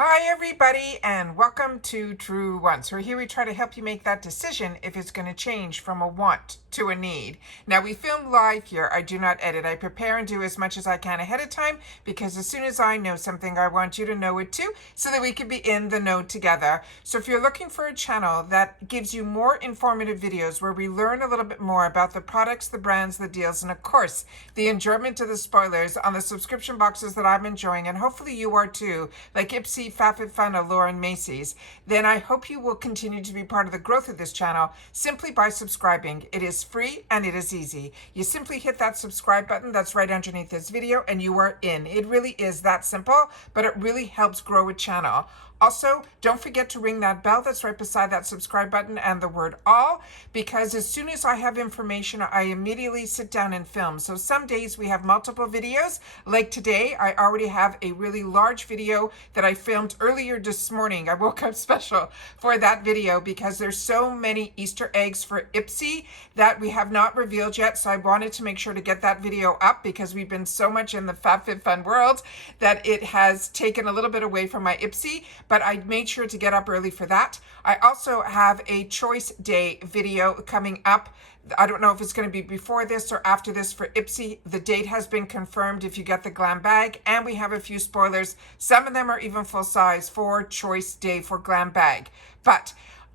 Hi everybody and welcome to Truewants, where here we try to help you make that decision if it's going to change from a want to a need. Now we film live here. I do not edit. I prepare and do as much as I can ahead of time because as soon as I know something, I want you to know it too so that we can be in the know together. So if you're looking for a channel that gives you more informative videos where we learn a little bit more about the products, the brands, the deals, and of course, the enjoyment of the spoilers on the subscription boxes that I'm enjoying, and hopefully you are too, like Ipsy, FabFitFun, Allure, and Macy's, then I hope you will continue to be part of the growth of this channel simply by subscribing. It is free and it is easy. You simply hit that subscribe button that's right underneath this video and you are in. It really is that simple, but it really helps grow a channel. Also, don't forget to ring that bell that's right beside that subscribe button and the word all, because as soon as I have information, I immediately sit down and film. So some days we have multiple videos. Like today, I already have a really large video that I filmed earlier this morning. I woke up special for that video because there's so many Easter eggs for Ipsy that we have not revealed yet. So I wanted to make sure to get that video up because we've been so much in the FabFitFun world that it has taken a little bit away from my Ipsy. But I made sure to get up early for that. I also have a choice day video coming up. I don't know if it's going to be before this or after this for Ipsy. The date has been confirmed if you get the glam bag, and we have a few spoilers. Some of them are even full size for choice day for glam bag. But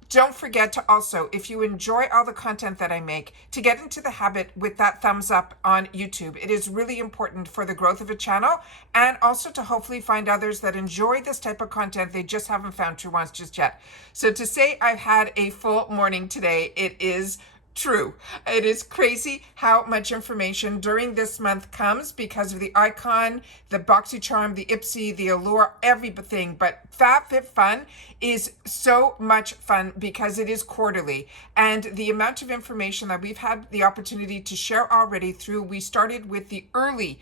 don't forget to also, if you enjoy all the content that I make, to get into the habit with that thumbs up on YouTube. It is really important for the growth of a channel and also to hopefully find others that enjoy this type of content. They just haven't found Truewants just yet. So to say I've had a full morning today, it is true. It is crazy how much information during this month comes because of the icon, the BoxyCharm, the Ipsy, the Allure, everything. But FabFitFun is so much fun because it is quarterly. And the amount of information that we've had the opportunity to share already through, we started with the early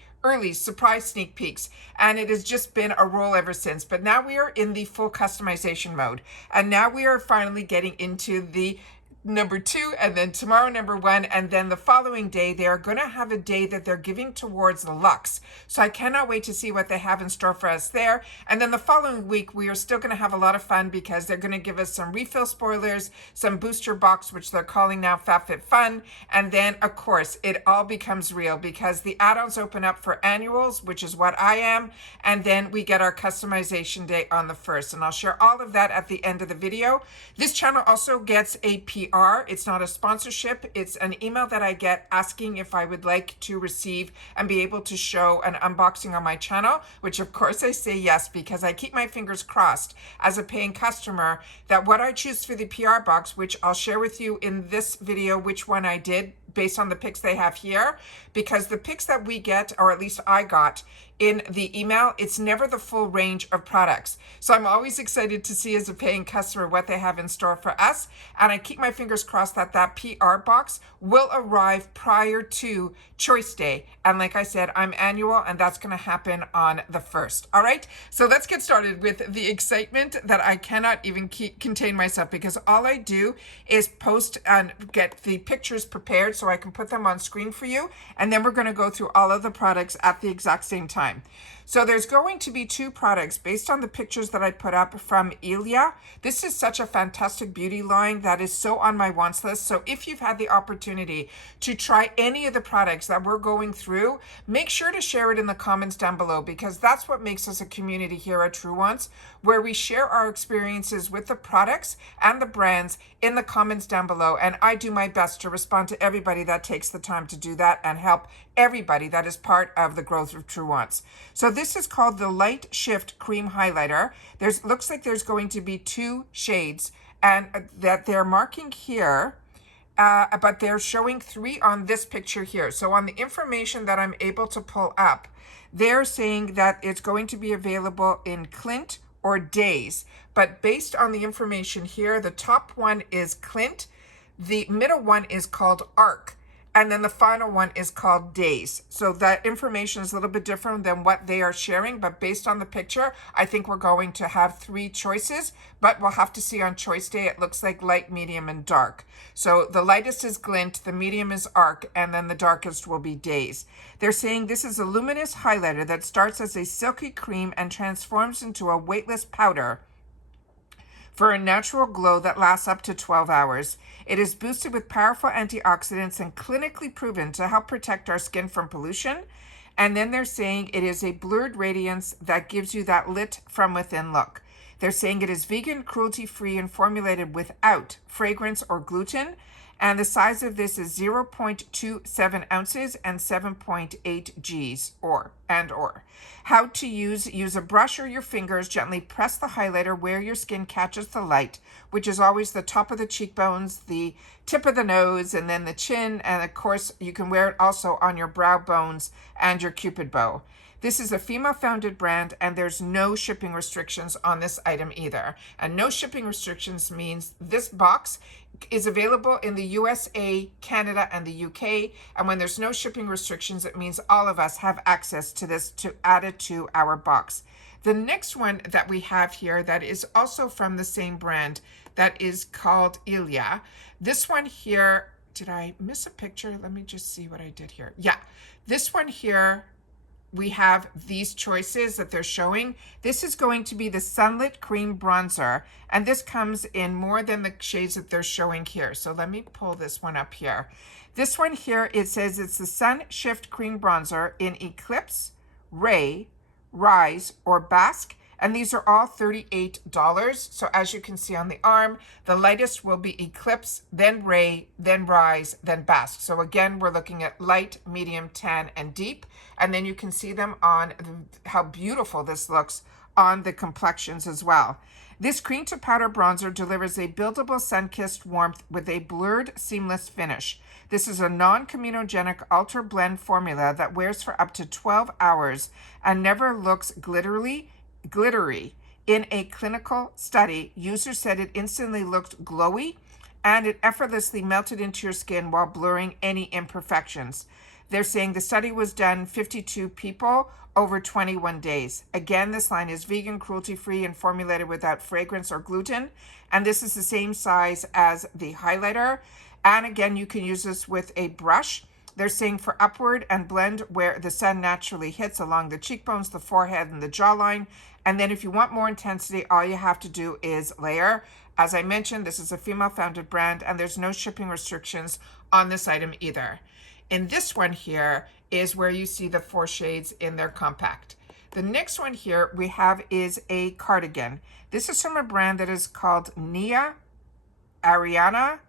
surprise sneak peeks, and it has just been a roll ever since. But now we are in the full customization mode, and now we are finally getting into the number 2, and then tomorrow number 1, and then the following day they are going to have a day that they're giving towards luxe. So I cannot wait to see what they have in store for us there. And then the following week we are still going to have a lot of fun because they're going to give us some refill spoilers, some booster box, which they're calling now FabFitFun, and then of course it all becomes real because the add-ons open up for annuals, which is what I am, and then we get our customization day on the 1st, and I'll share all of that at the end of the video. This channel also gets a PR. It's not a sponsorship. It's an email that I get asking if I would like to receive and be able to show an unboxing on my channel, which of course I say yes, because I keep my fingers crossed as a paying customer that what I choose for the PR box, which I'll share with you in this video, which one I did based on the pics they have here, because the pics that we get, or at least I got in the email, it's never the full range of products. So I'm always excited to see as a paying customer what they have in store for us. And I keep my fingers crossed that that PR box will arrive prior to choice day. And like I said, I'm annual, and that's going to happen on the 1st. All right, so let's get started with the excitement that I cannot even contain myself, because all I do is post and get the pictures prepared so I can put them on screen for you. And then we're going to go through all of the products at the exact same time. So there's going to be 2 products based on the pictures that I put up from Ilia. This is such a fantastic beauty line that is so on my wants list. So if you've had the opportunity to try any of the products that we're going through, make sure to share it in the comments down below, because that's what makes us a community here at Truewants, where we share our experiences with the products and the brands in the comments down below. And I do my best to respond to everybody that takes the time to do that and help everybody that is part of the growth of Truewants. So this is called the Light Shift Cream Highlighter. Looks like there's going to be 2 shades, and that they're marking here, but they're showing 3 on this picture here. So on the information that I'm able to pull up, they're saying that it's going to be available in Clint or Days. But based on the information here, the top one is Clint, the middle one is called Arc, And then the final one is called days. So that information is a little bit different than what they are sharing, but based on the picture, I think we're going to have 3 choices, but we'll have to see on choice day. It looks like light, medium, and dark. So the lightest is glint, the medium is arc, and then the darkest will be days. They're saying this is a luminous highlighter that starts as a silky cream and transforms into a weightless powder for a natural glow that lasts up to 12 hours. It is boosted with powerful antioxidants and clinically proven to help protect our skin from pollution. And then they're saying it is a blurred radiance that gives you that lit from within look. They're saying it is vegan, cruelty-free, and formulated without fragrance or gluten. And the size of this is 0.27 ounces and 7.8 Gs or. How to use a brush or your fingers, gently press the highlighter where your skin catches the light, which is always the top of the cheekbones, the tip of the nose, and then the chin. And of course, you can wear it also on your brow bones and your cupid bow. This is a female-founded brand, and there's no shipping restrictions on this item either. And no shipping restrictions means this box is available in the USA, Canada, and the UK. And when there's no shipping restrictions, it means all of us have access to this to add it to our box. The next one that we have here that is also from the same brand, that is called Ilia. This one here, did I miss a picture? Let me just see what I did here. Yeah, this one here, we have these choices that they're showing. This is going to be the Sunlit Cream Bronzer, and this comes in more than the shades that they're showing here. So let me pull this one up here. This one here, it says it's the Sun Shift Cream Bronzer in Eclipse, Ray, Rise, or Bask, and these are all $38. So as you can see on the arm, the lightest will be Eclipse, then Ray, then Rise, then Bask. So again, we're looking at light, medium, tan, and deep. And then you can see them on how beautiful this looks on the complexions as well. This cream to powder bronzer delivers a buildable sun-kissed warmth with a blurred, seamless finish. This is a non-comedogenic ultra blend formula that wears for up to 12 hours and never looks glittery. In a clinical study, users said it instantly looked glowy and it effortlessly melted into your skin while blurring any imperfections. They're saying the study was done 52 people over 21 days. Again, this line is vegan, cruelty-free, and formulated without fragrance or gluten. And this is the same size as the highlighter. And again, you can use this with a brush. They're saying for upward and blend where the sun naturally hits along the cheekbones, the forehead, and the jawline. And then if you want more intensity, all you have to do is layer. As I mentioned, this is a female-founded brand, and there's no shipping restrictions on this item either. In this one here is where you see the 4 shades in their compact. The next one here we have is a cardigan. This is from a brand that is called Nia Ariana.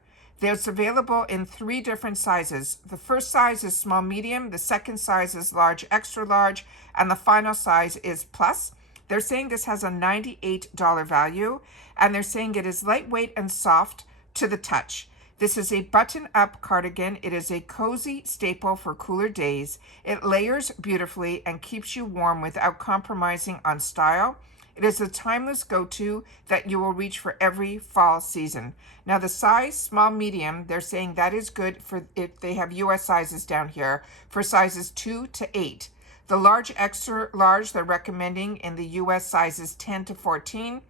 It's available in 3 different sizes. The first size is small medium, the second size is large extra large, and the final size is plus. They're saying this has a $98 value, and they're saying it is lightweight and soft to the touch. This is a button-up cardigan. It is a cozy staple for cooler days. It layers beautifully and keeps you warm without compromising on style. It is a timeless go-to that you will reach for every fall season. Now the size, small, medium, they're saying that is good for if they have US sizes down here, for sizes 2 to 8. The large, extra large, they're recommending in the US sizes 10 to 14.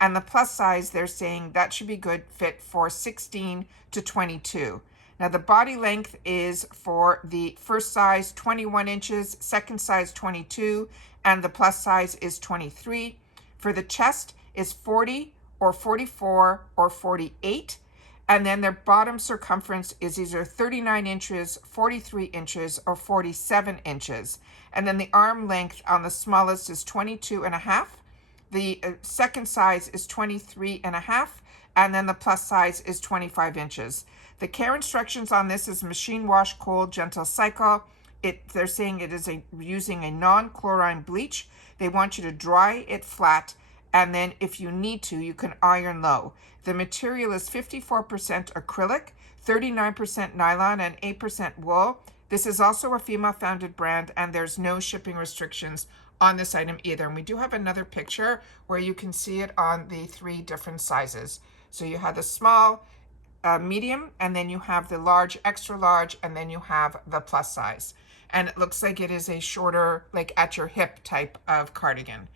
And the plus size, they're saying that should be good fit for 16 to 22. Now the body length is for the first size 21 inches, second size 22, and the plus size is 23. For the chest is 40 or 44 or 48. And then their bottom circumference is either 39 inches, 43 inches, or 47 inches. And then the arm length on the smallest is 22 and a half. The second size is 23 and a half, and then the plus size is 25 inches. The care instructions on this is machine wash, cold, gentle cycle. They're saying it is using a non-chlorine bleach. They want you to dry it flat, and then if you need to, you can iron low. The material is 54% acrylic, 39% nylon, and 8% wool. This is also a female-founded brand, and there's no shipping restrictions on this item either. And we do have another picture where you can see it on the 3 different sizes. So you have the small, medium, and then you have the large, extra large, and then you have the plus size. And it looks like it is a shorter, like at your hip type of cardigan.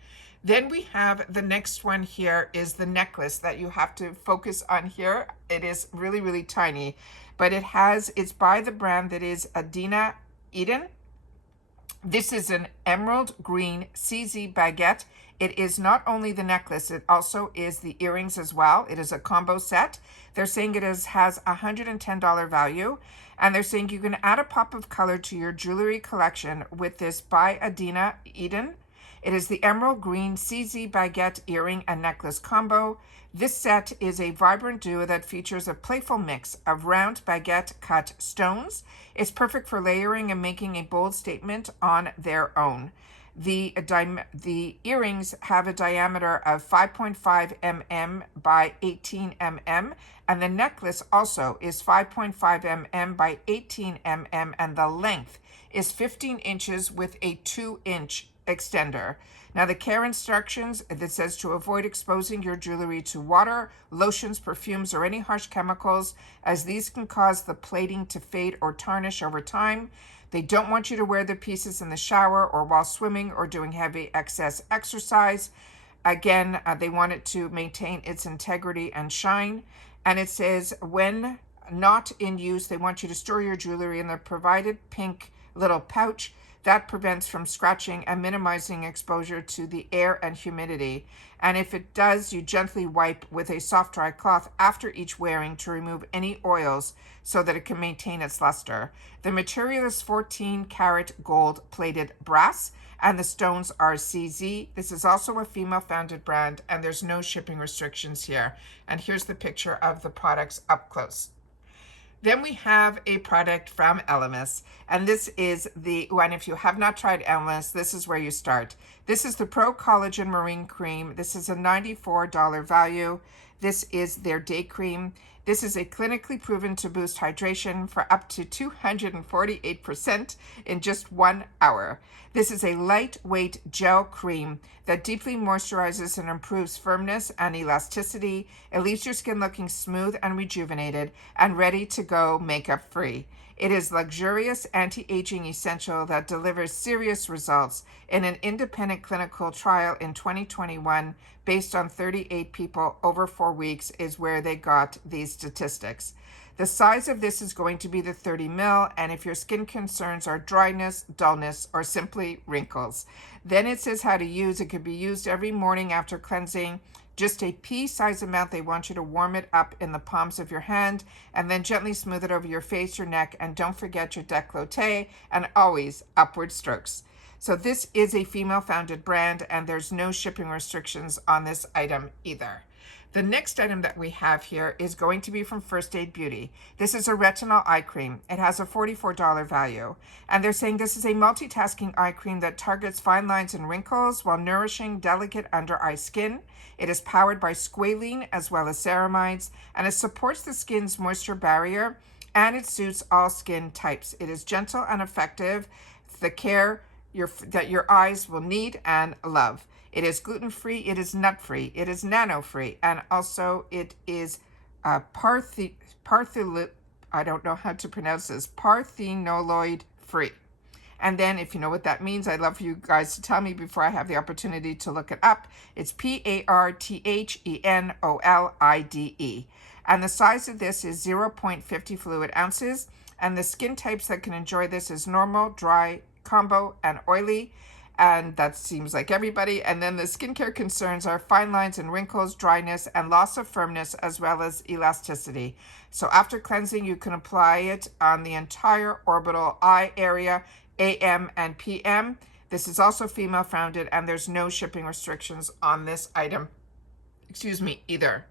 Then we have the next one here is the necklace that you have to focus on here. It is really, really tiny, but it's by the brand that is Adina Eden. This is an emerald green CZ baguette. It is not only the necklace, it also is the earrings as well. It is a combo set. They're saying it has $110 value. And they're saying you can add a pop of color to your jewelry collection with this by Adina Eden. It is the emerald green CZ baguette earring and necklace combo. This set is a vibrant duo that features a playful mix of round baguette cut stones. It's perfect for layering and making a bold statement on their own. The earrings have a diameter of 5.5 mm by 18 mm, and the necklace also is 5.5 mm by 18 mm, and the length is 15 inches with a 2-inch extender. Now the care instructions, that says to avoid exposing your jewelry to water, lotions, perfumes, or any harsh chemicals, as these can cause the plating to fade or tarnish over time. They don't want you to wear the pieces in the shower or while swimming or doing heavy excess exercise. Again, they want it to maintain its integrity and shine. And it says when not in use, they want you to store your jewelry in the provided pink little pouch that prevents from scratching and minimizing exposure to the air and humidity. And if it does, you gently wipe with a soft dry cloth after each wearing to remove any oils so that it can maintain its luster. The material is 14 karat gold plated brass, and the stones are CZ. This is also a female founded brand, and there's no shipping restrictions here. And here's the picture of the products up close. Then we have a product from Elemis, and this is the one, if you have not tried Elemis, this is where you start. This is the Pro Collagen Marine Cream. This is a $94 value. This is their day cream. This is a clinically proven to boost hydration for up to 248% in just 1 hour. This is a lightweight gel cream that deeply moisturizes and improves firmness and elasticity. It leaves your skin looking smooth and rejuvenated and ready to go makeup free. It is luxurious anti-aging essential that delivers serious results in an independent clinical trial in 2021 based on 38 people over 4 weeks is where they got these statistics. The size of this is going to be the 30 ml, and if your skin concerns are dryness, dullness, or simply wrinkles. Then it says how to use. It could be used every morning after cleansing. Just a pea-size amount. They want you to warm it up in the palms of your hand and then gently smooth it over your face, your neck, and don't forget your décolleté, and always upward strokes. So this is a female-founded brand, and there's no shipping restrictions on this item either. The next item that we have here is going to be from First Aid Beauty. This is a retinol eye cream. It has a $44 value. And they're saying this is a multitasking eye cream that targets fine lines and wrinkles while nourishing delicate under eye skin. It is powered by squalene as well as ceramides, and it supports the skin's moisture barrier, and it suits all skin types. It is gentle and effective, the care that your eyes will need and love. It is gluten-free, it is nut-free, it is nano-free, and also it is I don't know how to pronounce this, parthenoloid-free. And then if you know what that means, I'd love for you guys to tell me before I have the opportunity to look it up. It's PARTHENOLIDE. And the size of this is 0.50 fluid ounces. And the skin types that can enjoy this is normal, dry, combo, and oily. And that seems like everybody. And then the skincare concerns are fine lines and wrinkles, dryness, and loss of firmness, as well as elasticity. So after cleansing, you can apply it on the entire orbital eye area, AM and PM. This is also female founded, and there's no shipping restrictions on this item. Excuse me, either.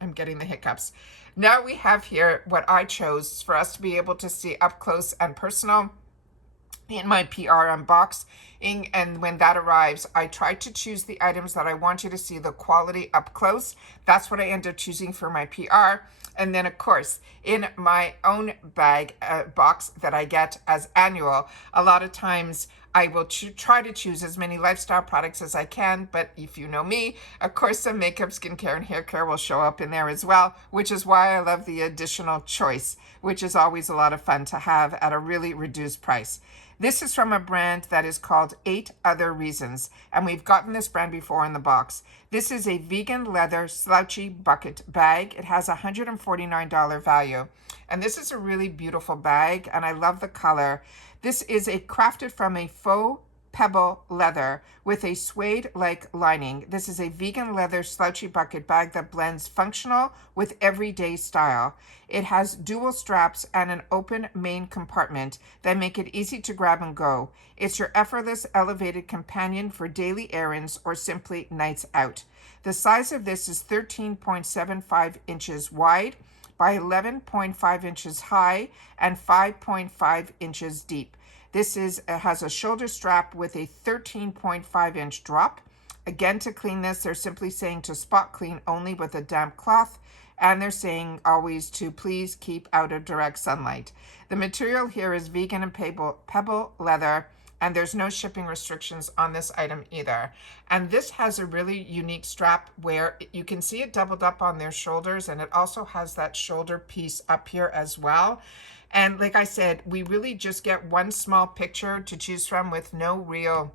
I'm getting the hiccups. Now we have here what I chose for us to be able to see up close and personal in my PR unboxing, and when that arrives, I try to choose the items that I want you to see the quality up close. That's what I end up choosing for my PR. And then, of course, in my own bag box that I get as annual, a lot of times I will try to choose as many lifestyle products as I can, but if you know me, of course some makeup, skincare, and hair care will show up in there as well, which is why I love the additional choice, which is always a lot of fun to have at a really reduced price. This is from a brand that is called 8 Other Reasons, and we've gotten this brand before in the box. This is a vegan leather slouchy bucket bag. It has a $149 value, and this is a really beautiful bag, and I love the color. This is crafted from a faux pebble leather with a suede-like lining. This is a vegan leather slouchy bucket bag that blends functional with everyday style. It has dual straps and an open main compartment that make it easy to grab and go. It's your effortless, elevated companion for daily errands or simply nights out. The size of this is 13.75 inches wide by 11.5 inches high and 5.5 inches deep. This has a shoulder strap with a 13.5 inch drop. Again, to clean this, they're simply saying to spot clean only with a damp cloth, and they're saying always to please keep out of direct sunlight. The material here is vegan and pebble leather, and there's no shipping restrictions on this item either. And this has a really unique strap where you can see it doubled up on their shoulders, and it also has that shoulder piece up here as well. And like I said, we really just get one small picture to choose from with no real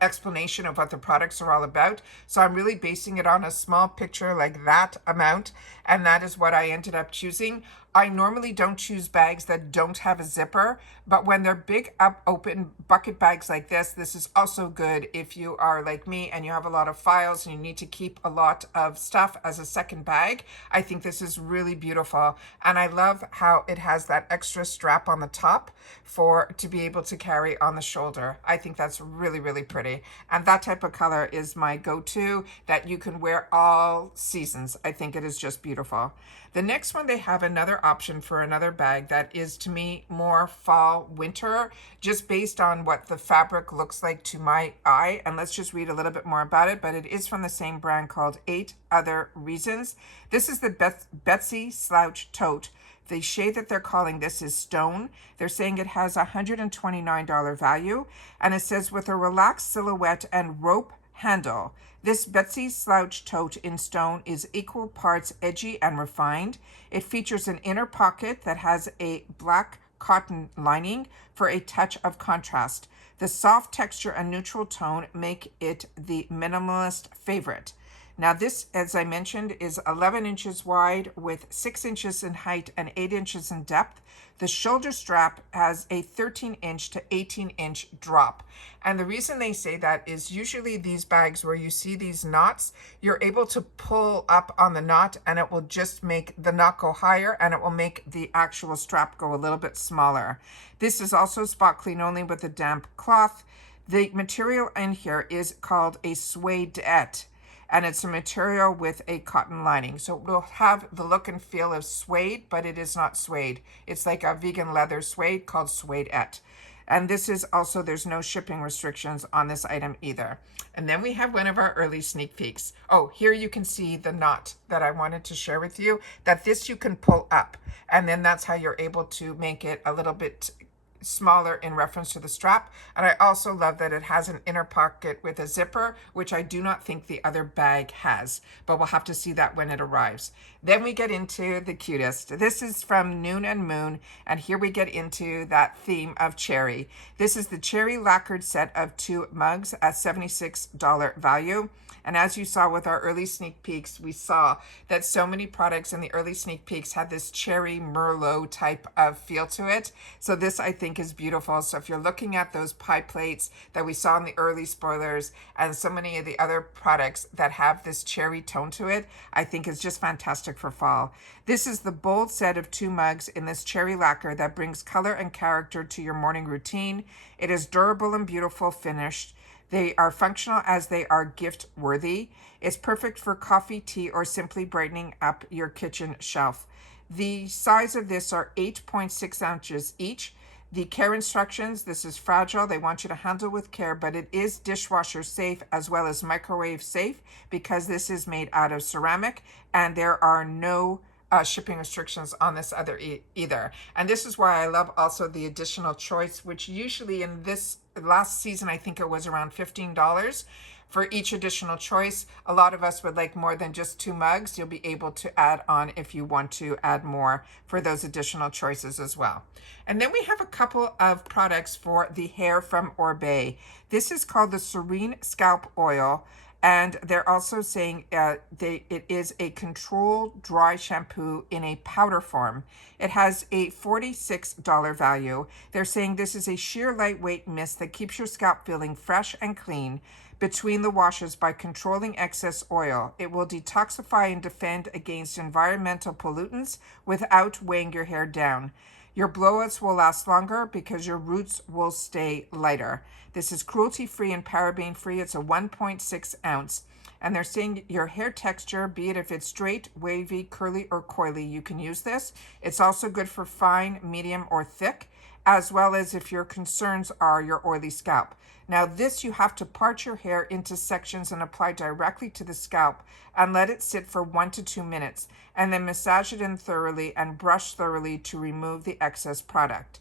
explanation of what the products are all about. So I'm really basing it on a small picture like that amount, and that is what I ended up choosing. I normally don't choose bags that don't have a zipper, but when they're big up open bucket bags like this is also good if you are like me and you have a lot of files and you need to keep a lot of stuff as a second bag. I think this is really beautiful, and I love how it has that extra strap on the top to be able to carry on the shoulder. I think that's really, really pretty, and that type of color is my go-to that you can wear all seasons. I think it is just beautiful. The next one, they have another option for another bag that is, to me, more fall winter, just based on what the fabric looks like to my eye. And let's just read a little bit more about it, but it is from the same brand called 8 Other Reasons. This is the Betsy Slouch Tote. The shade that they're calling this is Stone. They're saying it has a $129 value, and it says with a relaxed silhouette and rope handle. This Betsy Slouch Tote in Stone is equal parts edgy and refined. It features an inner pocket that has a black cotton lining for a touch of contrast. The soft texture and neutral tone make it the minimalist favorite. Now this, as I mentioned, is 11 inches wide with 6 inches in height and 8 inches in depth. The shoulder strap has a 13-inch to 18-inch drop. And the reason they say that is usually these bags where you see these knots, you're able to pull up on the knot and it will just make the knot go higher, and it will make the actual strap go a little bit smaller. This is also spot clean only with a damp cloth. The material in here is called a suede-ette, and it's a material with a cotton lining. So it will have the look and feel of suede, but it is not suede. It's like a vegan leather suede called suede-ette. And this is also, there's no shipping restrictions on this item either. And then we have one of our early sneak peeks. Oh, here you can see the knot that I wanted to share with you, that this you can pull up. And then that's how you're able to make it a little bit smaller in reference to the strap. And I also love that it has an inner pocket with a zipper, which I do not think the other bag has, but we'll have to see that when it arrives. Then we get into the cutest. This is from Noon and Moon, and here we get into that theme of cherry. This is the cherry lacquered set of 2 mugs at $76 value. And as you saw with our early sneak peeks, we saw that so many products in the early sneak peeks had this cherry Merlot type of feel to it. So this, I think, is beautiful. So if you're looking at those pie plates that we saw in the early spoilers and so many of the other products that have this cherry tone to it, I think is just fantastic for fall. This is the bold set of 2 mugs in this cherry lacquer that brings color and character to your morning routine. It is durable and beautiful finished. They are functional as they are gift worthy. It's perfect for coffee, tea, or simply brightening up your kitchen shelf. The size of this are 8.6 ounces each. The care instructions, this is fragile. They want you to handle with care, but it is dishwasher safe as well as microwave safe because this is made out of ceramic and there are no shipping restrictions on this other either. And this is why I love also the additional choice, which usually in this last season, I think it was around $15 for each additional choice. A lot of us would like more than just 2 mugs. You'll be able to add on if you want to add more for those additional choices as well. And then we have a couple of products for the hair from Orbe. This is called the Serene Scalp Oil. And they're also saying it is a controlled dry shampoo in a powder form. It has a $46 value. They're saying this is a sheer lightweight mist that keeps your scalp feeling fresh and clean between the washes by controlling excess oil. It will detoxify and defend against environmental pollutants without weighing your hair down. Your blowouts will last longer because your roots will stay lighter. This is cruelty-free and paraben-free. It's a 1.6 ounce. And they're saying your hair texture, be it if it's straight, wavy, curly, or coily, you can use this. It's also good for fine, medium, or thick, as well as if your concerns are your oily scalp. Now this, you have to part your hair into sections and apply directly to the scalp and let it sit for 1 to 2 minutes, and then massage it in thoroughly and brush thoroughly to remove the excess product.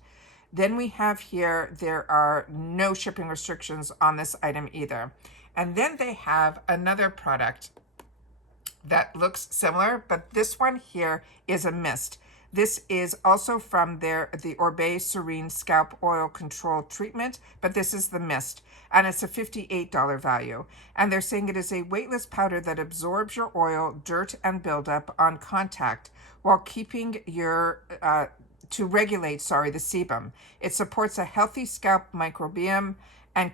Then we have here, there are no shipping restrictions on this item either. And then they have another product that looks similar, but this one here is a mist. This is also from the Orbe Serene Scalp Oil Control Treatment, but this is the mist, and it's a $58 value. And they're saying it is a weightless powder that absorbs your oil, dirt, and buildup on contact while keeping your to regulate, the sebum. It supports a healthy scalp microbiome and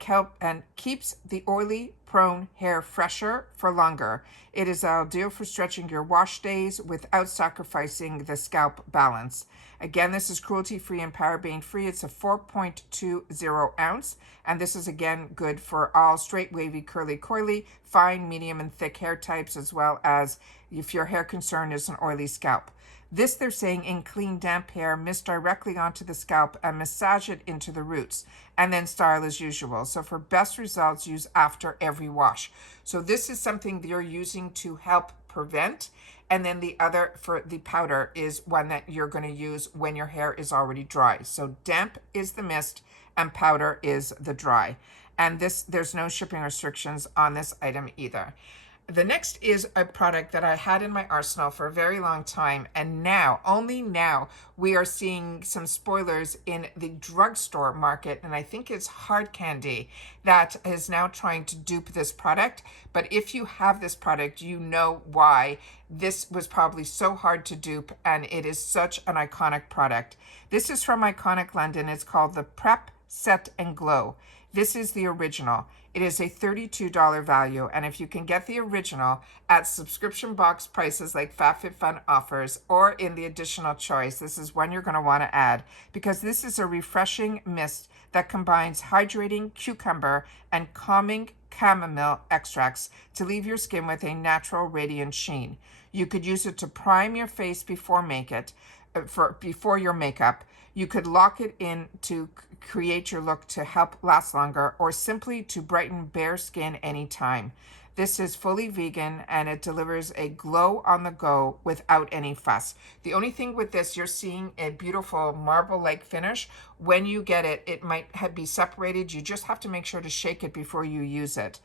keeps the oily, prone hair fresher for longer. It is ideal for stretching your wash days without sacrificing the scalp balance. Again, this is cruelty-free and paraben-free. It's a 4.20 ounce, and this is again good for all straight, wavy, curly, coily, fine, medium, and thick hair types, as well as if your hair concern is an oily scalp. This, they're saying, in clean, damp hair, mist directly onto the scalp and massage it into the roots, and then style as usual. So for best results, use after every wash. So this is something that you're using to help prevent. And then the other for the powder is one that you're going to use when your hair is already dry. So damp is the mist and powder is the dry. And this, there's no shipping restrictions on this item either. The next is a product that I had in my arsenal for a very long time, and now, only now, we are seeing some spoilers in the drugstore market, and I think it's Hard Candy that is now trying to dupe this product. But if you have this product, you know why this was probably so hard to dupe, and it is such an iconic product. This is from Iconic London. It's called the Prep Set and Glow. This is the original. It is a $32 value, and if you can get the original at subscription box prices like FabFitFun offers or in the additional choice, this is one you're going to want to add, because this is a refreshing mist that combines hydrating cucumber and calming chamomile extracts to leave your skin with a natural radiant sheen. You could use it to prime your face before your makeup. You could lock it in to create your look to help last longer, or simply to brighten bare skin anytime. This is fully vegan and it delivers a glow on the go without any fuss. The only thing with this, you're seeing a beautiful marble-like finish. When you get it, it might be separated. You just have to make sure to shake it before you use it.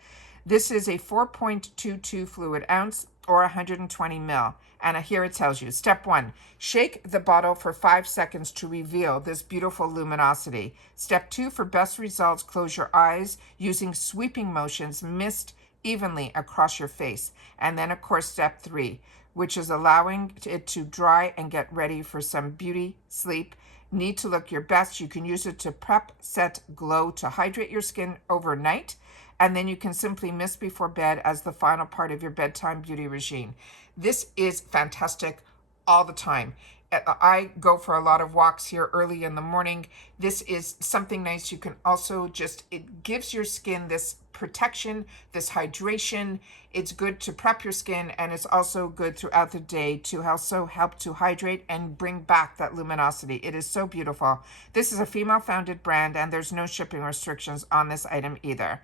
This is a 4.22 fluid ounce or 120 ml. And here it tells you, step 1, shake the bottle for 5 seconds to reveal this beautiful luminosity. Step 2, for best results, close your eyes using sweeping motions, mist evenly across your face. And then, of course, step 3, which is allowing it to dry and get ready for some beauty sleep. Need to look your best. You can use it to prep, set, glow, to hydrate your skin overnight. And then you can simply mist before bed as the final part of your bedtime beauty regime. This is fantastic all the time. I go for a lot of walks here early in the morning. This is something nice. You can also it gives your skin this protection, this hydration. It's good to prep your skin, and it's also good throughout the day to also help to hydrate and bring back that luminosity. It is so beautiful. This is a female-founded brand, and there's no shipping restrictions on this item either.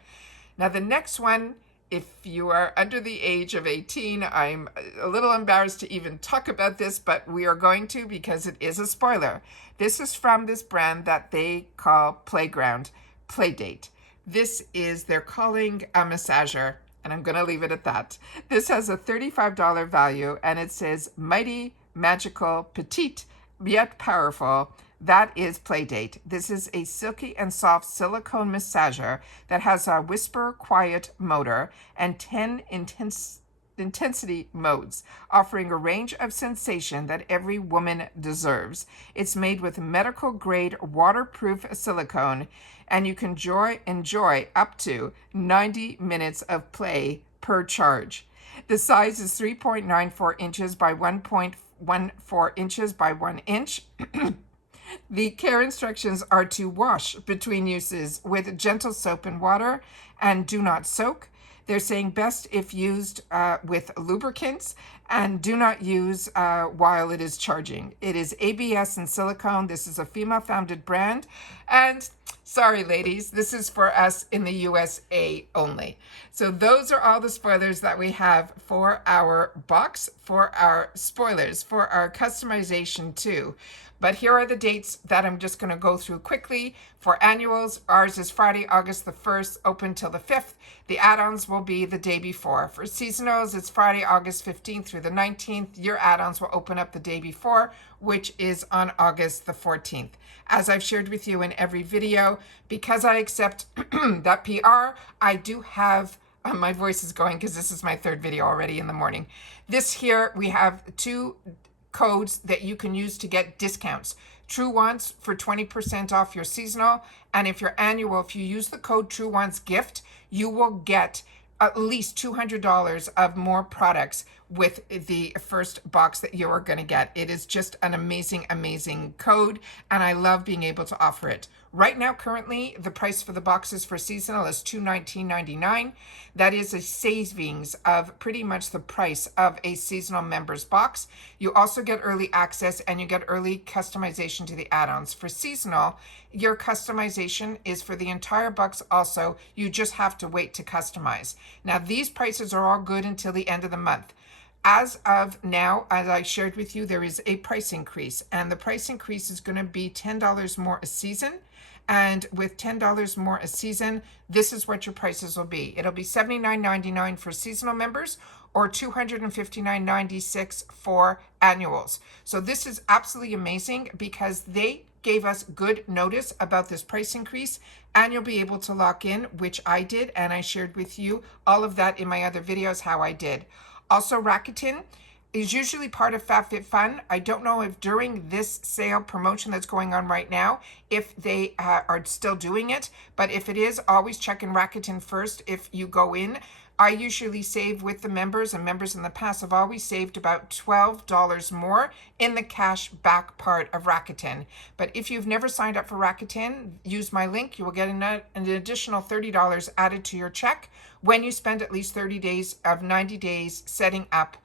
Now, the next one if you are under the age of 18, I'm a little embarrassed to even talk about this, but we are going to because it is a spoiler. This is from this brand that they call Playdate. This is, they're calling a massager, and I'm going to leave it at that. This has a $35 value, and it says mighty, magical, petite, yet powerful. That is Playdate. This is a silky and soft silicone massager that has a whisper quiet motor and 10 intensity modes, offering a range of sensation that every woman deserves. It's made with medical grade waterproof silicone, and you can enjoy up to 90 minutes of play per charge. The size is 3.94 inches by 1.14 inches by 1 inch. The care instructions are to wash between uses with gentle soap and water and do not soak. They're saying best if used with lubricants, and do not use while it is charging. It is ABS and silicone. This is a female-founded brand. And sorry, ladies, this is for us in the USA only. So those are all the spoilers that we have for our box, for our spoilers, for our customization too. But here are the dates that I'm just going to go through quickly. For annuals, ours is Friday, August the 1st, open till the 5th. The add-ons will be the day before. For seasonals, it's Friday, August 15th through the 19th. Your add-ons will open up the day before, which is on August the 14th. As I've shared with you in every video, because I accept that PR, I do have, my voice is going because this is my third video already in the morning. This here, we have 2 codes that you can use to get discounts. Truewants for 20% off your seasonal, and if you're annual, if you use the code Truewants gift, you will get at least $200 of more products with the first box that you are going to get. It is just an amazing, amazing code, and I love being able to offer it. Right now, currently, the price for the boxes for seasonal is $219.99. That is a savings of pretty much the price of a seasonal member's box. You also get early access and you get early customization to the add-ons. For seasonal, your customization is for the entire box also. You just have to wait to customize. Now, these prices are all good until the end of the month. As of now, as I shared with you, there is a price increase, and the price increase is going to be $10 more a season. And with $10 more a season, this is what your prices will be. It'll be $79.99 for seasonal members or $259.96 for annuals. So this is absolutely amazing because they gave us good notice about this price increase, and you'll be able to lock in, which I did, and I shared with you all of that in my other videos, how I did. Also, Rakuten is usually part of FabFitFun. I don't know if during this sale promotion that's going on right now, if they are still doing it, but if it is, always check in Rakuten first if you go in. I usually save with the members, and members in the past have always saved about $12 more in the cash back part of Rakuten. But if you've never signed up for Rakuten, use my link. You will get an additional $30 added to your check when you spend at least 30 days of 90 days setting up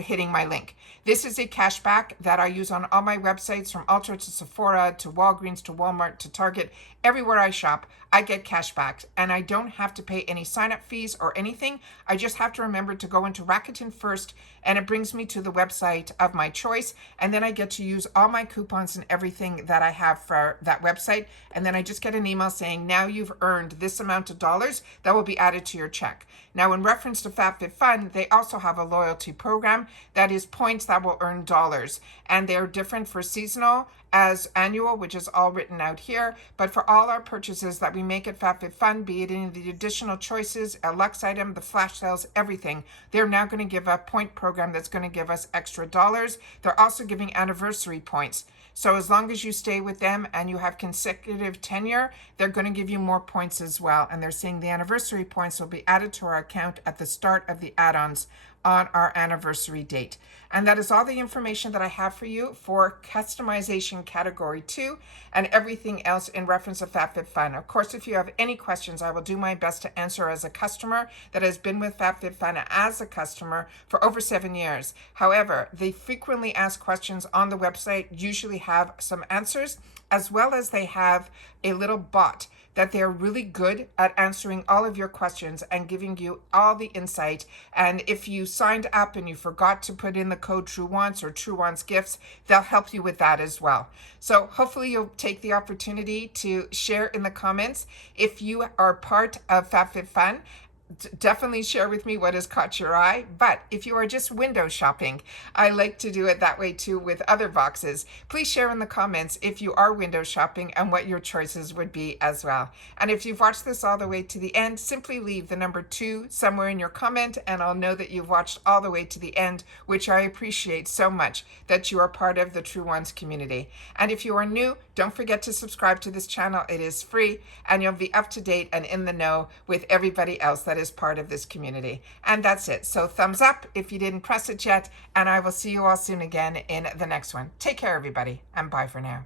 hitting my link. This is a cashback that I use on all my websites, from Ulta to Sephora to Walgreens to Walmart to Target. Everywhere I shop, I get cashbacks, and I don't have to pay any sign-up fees or anything. I just have to remember to go into Rakuten first, and it brings me to the website of my choice, and then I get to use all my coupons and everything that I have for that website, and then I just get an email saying, now you've earned this amount of dollars that will be added to your check. Now, in reference to FabFitFun, they also have a loyalty program that is points that will earn dollars, and they're different for seasonal as annual, which is all written out here. But for all our purchases that we make at FabFitFun, be it in the additional choices, a Luxe item, the flash sales, everything, they're now going to give a point program that's going to give us extra dollars. They're also giving anniversary points. So as long as you stay with them and you have consecutive tenure, they're going to give you more points as well. And they're saying the anniversary points will be added to our account at the start of the add-ons on our anniversary date. And that is all the information that I have for you for customization category 2 and everything else in reference to FabFitFun. Of course, if you have any questions, I will do my best to answer as a customer that has been with FabFitFun as a customer for over 7 years. However, the frequently asked questions on the website usually have some answers, as well as they have a little bot that they're really good at answering all of your questions and giving you all the insight. And if you signed up and you forgot to put in the code Truewants or Truewants gifts, they'll help you with that as well. So hopefully you'll take the opportunity to share in the comments if you are part of FabFitFun. Definitely share with me what has caught your eye. But if you are just window shopping, I like to do it that way too with other boxes. Please share in the comments if you are window shopping and what your choices would be as well. And if you've watched this all the way to the end, simply leave the number 2 somewhere in your comment and I'll know that you've watched all the way to the end, which I appreciate so much that you are part of the Truewants community. And if you are new, don't forget to subscribe to this channel. It is free and you'll be up to date and in the know with everybody else that is part of this community. And that's it. So thumbs up if you didn't press it yet, and I will see you all soon again in the next one. Take care, everybody, and bye for now.